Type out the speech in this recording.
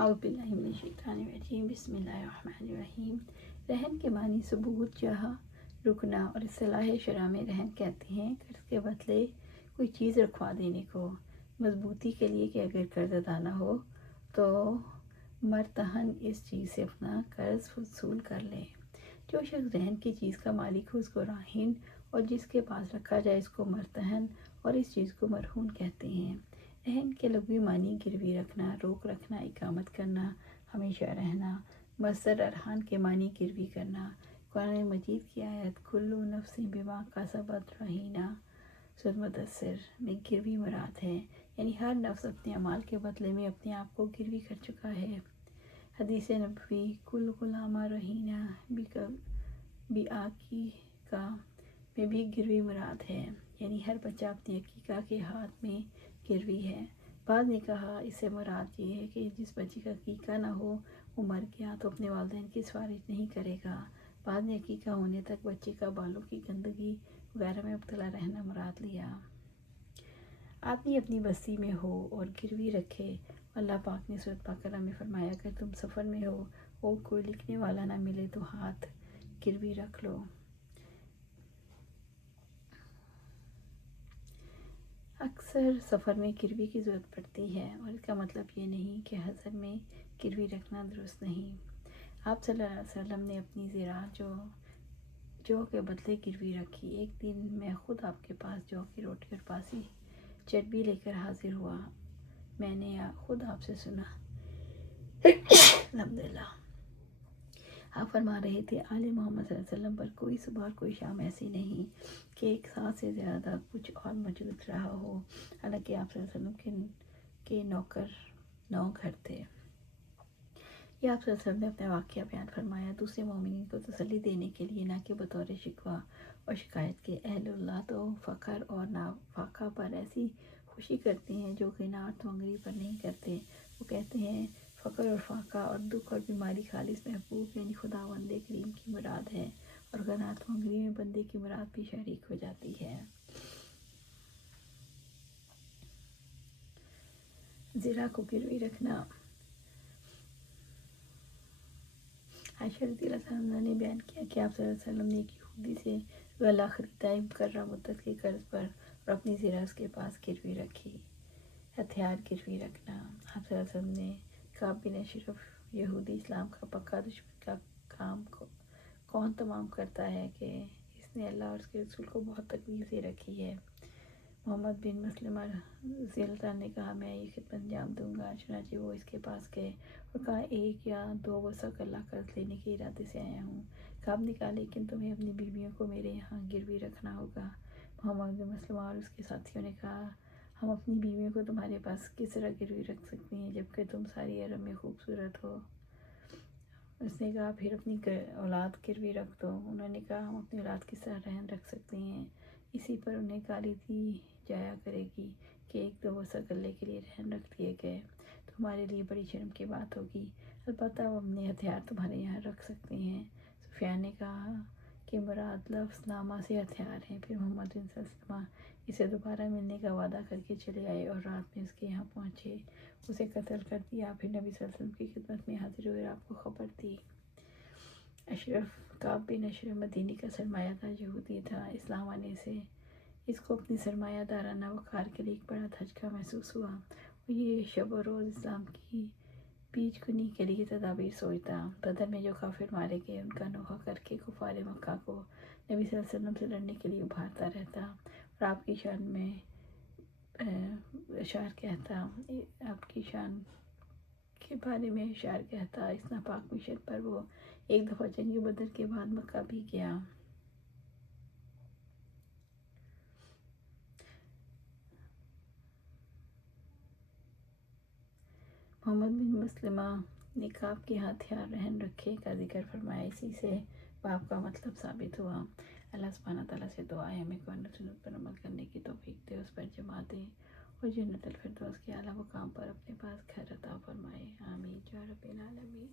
اعوذ باللہ من الشیطان الرجیم بسم اللہ الرحمن الرحیم۔ رہن کے معنی ثبوت، جہاں رکنا اور اصطلاح شرع میں رہن کہتے ہیں قرض کے بدلے کوئی چیز رکھوا دینے کو، مضبوطی کے لیے کہ اگر قرض ادا نہ ہو تو مرتہن اس چیز سے اپنا قرض وصول کر لے۔ جو شخص رہن کی چیز کا مالک ہو اس کو راہن، اور جس کے پاس رکھا جائے اس کو مرتہن، اور اس چیز کو مرہون کہتے ہیں۔ رہن کے لغوی معنی گروی رکھنا، روک رکھنا، اقامت کرنا، ہمیشہ رہنا۔ مصدر ارہان کے معنی گروی کرنا۔ قرآن مجید کی آیت کل نفس بما کسبت رہینہ سورۃ مدثر میں گروی مراد ہے، یعنی ہر نفس اپنے اعمال کے بدلے میں اپنے آپ کو گروی کر چکا ہے۔ حدیث نبوی کل غلامہ رہینہ بعقیقہ میں بھی گروی مراد ہے، یعنی ہر بچہ اپنی عقیقہ کے ہاتھ میں گروی ہے۔ بعض نے کہا اس سے مراد یہ ہے کہ جس بچے کا عقیقہ نہ ہو وہ مر گیا تو اپنے والدین کی سفارش نہیں کرے گا۔ بعد میں عقیقہ ہونے تک بچے کا بالوں کی گندگی وغیرہ میں مبتلا رہنا مراد لیا۔ آدمی اپنی بستی میں ہو اور گروی رکھے۔ اللہ پاک نے سورۃ بقرہ میں فرمایا اگر تم سفر میں ہو اور کوئی لکھنے والا نہ ملے تو ہاتھ گروی رکھ لو۔ اکثر سفر میں گروی کی ضرورت پڑتی ہے، اور اس کا مطلب یہ نہیں کہ حضر میں گروی رکھنا درست نہیں۔ آپ صلی اللہ علیہ وسلم نے اپنی زراعت جو کے بدلے گروی رکھی۔ ایک دن میں خود آپ کے پاس جو کی روٹی اور باسی چربی لے کر حاضر ہوا۔ میں نے خود آپ سے سنا الحمدللہ۔ آپ فرما رہے تھے آل محمد صلی اللہ علیہ وسلم پر کوئی صبح اور کوئی شام ایسی نہیں کہ ایک ساتھ سے زیادہ کچھ اور موجود رہا ہو، حالانکہ آپ صلی اللہ علیہ وسلم کے نوکر 9 گھر تھے۔ یہ آپ صلی اللہ علیہ وسلم نے اپنا واقعہ بیان فرمایا دوسرے مومنین کو تسلی دینے کے لیے، نہ کہ بطور شکوہ اور شکایت کے۔ اہل اللہ تو فقر اور نافاقہ پر ایسی خوشی کرتے ہیں جو قناعت مندی پر نہیں کرتے۔ وہ کہتے ہیں فقر اور فاقہ اور دکھ اور بیماری خالص محبوب یعنی خداوند کریم کی مراد ہے، اور قناعت مندی میں بندے کی مراد بھی شریک ہو جاتی ہے۔ زرا کو گروی رکھنا۔ عائشہ رضی اللہ عنہا نے بیان کیا کہ آپ صلی اللہ علیہ وسلم نے ایک یہودی سے غلہ خریدا مقررہ مدت کے قرض پر، اور اپنی زرا اس کے پاس گروی رکھی۔ ہتھیار گروی رکھنا۔ آپ صلی اللہ علیہ وسلم نے کعب بن اشرف یہودی اسلام کا پکا دشمن کا کام کون تمام کرتا ہے کہ اس نے اللہ اور اس کے رسول کو بہت تکلیف دے رکھی ہے۔ محمد بن مسلمہ رضی اللہ عنہ نے کہا میں یہ خدمت انجام دوں گا، چنانچہ وہ اس کے پاس گئے اور کہا 1 یا 2 وسق اللہ قرض لینے کے ارادے سے آیا ہوں۔ کعب نے کہا لیکن تمہیں اپنی بیویوں کو میرے یہاں گروی رکھنا ہوگا۔ محمد بن مسلمہ اور اس کے ساتھیوں نے کہا ہم اپنی بیویوں کو تمہارے پاس کس طرح گروی رکھ سکتے ہیں جبکہ تم ساری عرب میں خوبصورت ہو؟ اس نے کہا پھر اپنی اولاد گروی رکھ دو۔ انہوں نے کہا ہم اپنی اولاد کس طرح رہن رکھ سکتے ہیں؟ اسی پر انہیں گالی دی جایا کرے گی کہ 1-2 وسق غلے کے لیے رہن رکھ دیے گئے تو ہمارے لیے بڑی شرم کی بات ہوگی، البتہ وہ اپنے ہتھیار تمہارے یہاں رکھ سکتے ہیں۔ سفیان نے کہا کہ مراد لفظ نامہ سے ہتھیار ہیں۔ پھر محمد بن مسلمہ اسے دوبارہ ملنے کا وعدہ کر کے چلے آئے اور رات میں اس کے یہاں پہنچے، اسے قتل کر دیا۔ پھر نبی صلی اللہ علیہ وسلم کی خدمت میں حاضر ہوئے اور آپ کو خبر دی۔ کعب بن اشرف مدینی کا سرمایہ دار یہودی تھا۔ اسلام آنے سے اس کو اپنی سرمایہ دارانہ وقار کے لیے ایک بڑا دھچکا محسوس ہوا، اور یہ شب و روز اسلام کی بیچ کنی کے لیے تدابیر سوچتا۔ بدر میں جو کافر مارے گئے ان کا نوحہ کر کے کفار مکہ کو نبی صلی اللہ علیہ وسلم سے لڑنے کے لیے ابھارتا رہتا اور آپ کی شان میں اشعار کہتا، آپ کی شان کے بارے میں اشعار کہتا۔ اس ناپاک مشن پر وہ ایک دفعہ جنگ بدر کے بعد مکہ بھی گیا۔ محمد بن مسلمہ نے کعب کے ہتھیار رہن رکھے کا ذکر فرمایا، اسی سے باب کا مطلب ثابت ہوا۔ اللہ سبحانہ تعالیٰ سے دعا ہے ہمیں قرآن و سنت پر عمل کرنے کی توفیق دے، اس پر جمع دے اور جنت الفردوس کے اعلیٰ مقام پر اپنے پاس گھر عطا فرمائے، آمین یا رب العالمین۔